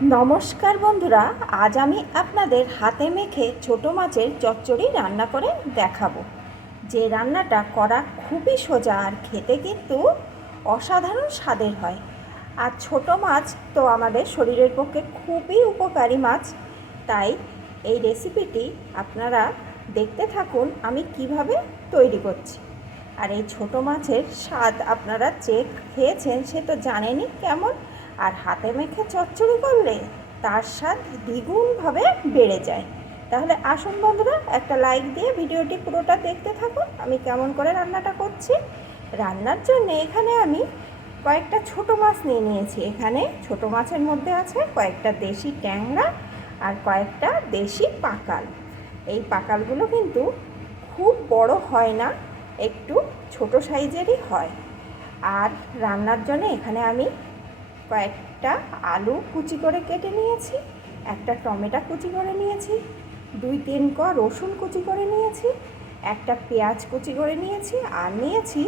নমস্কার বন্ধুরা, আজ আমি আপনাদের হাতে মেখে ছোট মাছের চচ্চড়ি রান্না করে দেখাবো। যে রান্নাটা করা খুবই সোজা আর খেতে কিন্তু অসাধারণ স্বাদের হয়। আর ছোট মাছ তো আমাদের শরীরের পক্ষে খুবই উপকারী মাছ। তাই এই রেসিপিটি আপনারা দেখতে থাকুন, আমি কীভাবে তৈরি করছি। আর এই ছোট মাছের স্বাদ আপনারা যে খেয়েছেন সে তো জানেনই কেমন। আর হাতে মেখে চচ্চড়ি করলে তার স্বাদ দ্বিগুণভাবে বেড়ে যায়। তাহলে আসুন বন্ধুরা, একটা লাইক দিয়ে ভিডিওটি পুরোটা দেখতে থাকুন। আমি কেমন করে রান্নাটা করছি? রান্নার জন্য এখানে আমি কয়েকটা ছোট মাছ নিয়ে নিয়েছি। এখানে ছোট মাছের মধ্যে আছে কয়েকটা দেশি ট্যাংরা আর কয়েকটা দেশি পাকাল। এই পাকালগুলো কিন্তু খুব বড় হয় না, একটু ছোট সাইজেরই হয়। আর রান্নার জন্য এখানে আমি কয়েকটা আলু কুচি করে কেটে নিয়েছি, একটা টমেটো কুচি করে নিয়েছি, দুই তিন ক রসুন কুচি করে নিয়েছি, একটা পেঁয়াজ কুচি করে নিয়েছি আর নিয়েছি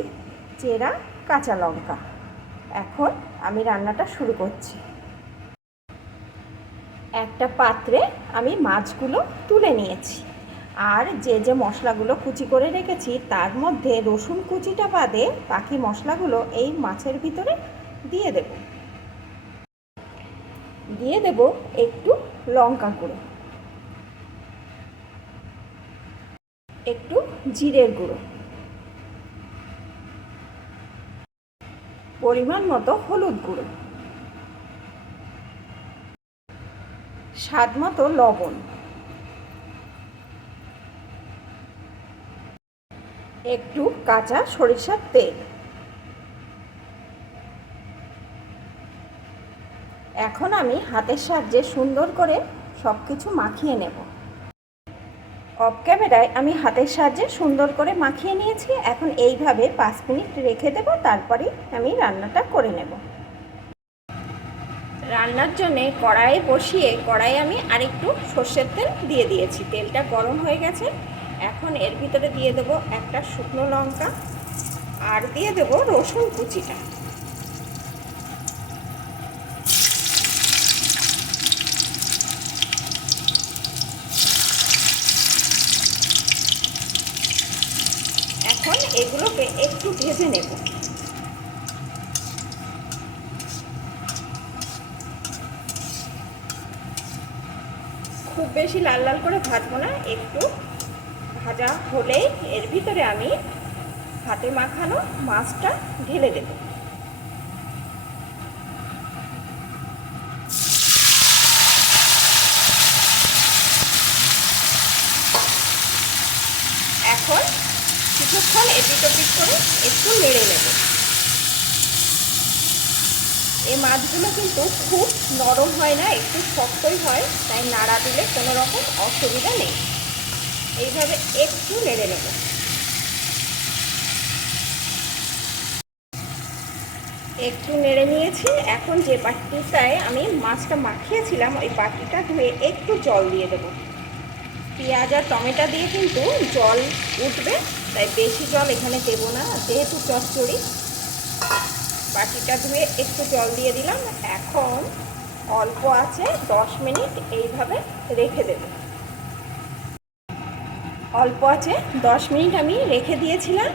চেরা কাঁচা লঙ্কা। এখন আমি রান্নাটা শুরু করছি। একটা পাত্রে আমি মাছগুলো তুলে নিয়েছি আর যে যে মশলাগুলো কুচি করে রেখেছি তার মধ্যে রসুন কুচিটা বাদে বাকি মশলাগুলো এই মাছের ভিতরে দিয়ে দেব। দিয়ে দেব একটু লঙ্কা গুঁড়ো। একটু জিরের গুঁড়ো। পরিমাণ মতো হলুদ গুঁড়ো। স্বাদ মতো লবণ। একটু কাঁচা সরিষার তেল। এখন আমি হাতের সাহায্যে সুন্দর করে সব কিছু মাখিয়ে নেব। অফ ক্যামেরায় আমি হাতের সাহায্যে সুন্দর করে মাখিয়ে নিয়েছি। এখন এইভাবে পাঁচ মিনিট রেখে দেব, তারপরে আমি রান্নাটা করে নেব। রান্নার জন্যে কড়াইয়ে বসিয়ে কড়াই আমি আরেকটু সর্ষের তেল দিয়ে দিয়েছি। তেলটা গরম হয়ে গেছে। এখন এর ভিতরে দিয়ে দেব একটা শুকনো লঙ্কা। আর দিয়ে দেব রসুন কুচিটা এখন এগুলোকে একটু ভেজে নেব। খুব বেশি লাল লাল করে ভাজবো না, একটু ভাজা হলেই এর ভিতরে আমি হাতে মাখানো মাছটা ঢেলে দেব এখন কিছুক্ষণ এপিট ওপিট করে একটু নেড়ে নেব। এই মাছগুলো কিন্তু খুব নরম হয় না, একটু শক্তই হয়, তাই নাড়া দিলে কোনো রকম অসুবিধা নেই। এইভাবে একটু নেড়ে নেব। একটু নেড়ে নিয়েছি, এখন যে বাটিটায় আমি মাছটা মাখিয়েছিলাম, ওই বাটিটা ধুয়ে একটু জল দিয়ে দেবো। পেঁয়াজ আর টমেটো দিয়ে কিন্তু জল উঠবে। তাই বেশি জল এখানে দেবো না, যেহেতু চচ্চড়ি। বাটিটা ধুয়ে একটু জল দিয়ে দিলাম। এখন অল্প আছে, দশ মিনিট এইভাবে রেখে দেব। অল্প আছে, দশ মিনিট আমি রেখে দিয়েছিলাম।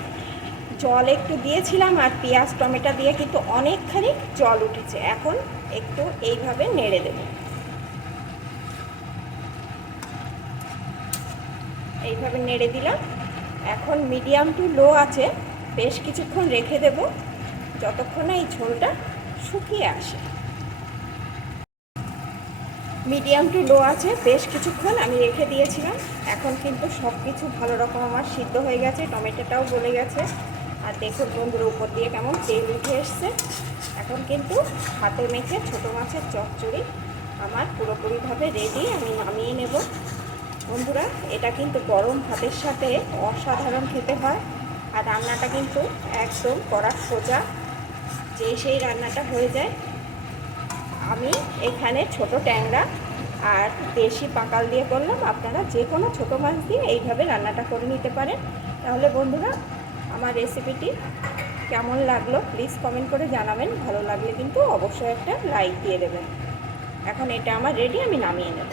জল একটু দিয়েছিলাম আর পেঁয়াজ, টমেটো দিয়ে কিন্তু অনেকখানি জল উঠেছে। এখন একটু এইভাবে নেড়ে দেব। এইভাবে নেড়ে দিলাম। এখন মিডিয়াম টু লো আছে, বেশ কিছুক্ষণ রেখে দেব, যতক্ষণ এই ঝোলটা শুকিয়ে আসে। মিডিয়াম টু লো আছে, বেশ কিছুক্ষণ আমি রেখে দিয়েছিলাম, এখন কিন্তু সব কিছু ভালো রকম আমার সিদ্ধ হয়ে গেছে, টমেটোটাও গলে গেছে। আর দেখুন বন্ধুর, উপর দিয়ে কেমন তেল উঠে এসছে। এখন কিন্তু হাতে মেখে ছোটো মাছের চচ্চড়ি আমার পুরোপুরিভাবে রেডি আমি নামিয়ে নেব। বন্ধুরা, এটা কিন্তু গরম ভাতের সাথে অসাধারণ খেতে হয়। আর রান্নাটা কিন্তু একদম করার সোজা, যে সেই রান্নাটা হয়ে যায়। আমি এখানে ছোট ট্যাংরা আর দেশি পাকাল দিয়ে করলাম। আপনারা যে কোনো ছোটো মাছ দিয়ে এইভাবে রান্নাটা করে নিতে পারেন। তাহলে বন্ধুরা, আমার রেসিপিটি কেমন লাগল প্লিজ কমেন্ট করে জানাবেন। ভালো লাগলে কিন্তু অবশ্যই একটা লাইক দিয়ে দেবেন। এখন এটা আমার রেডি, আমি নামিয়ে নেব।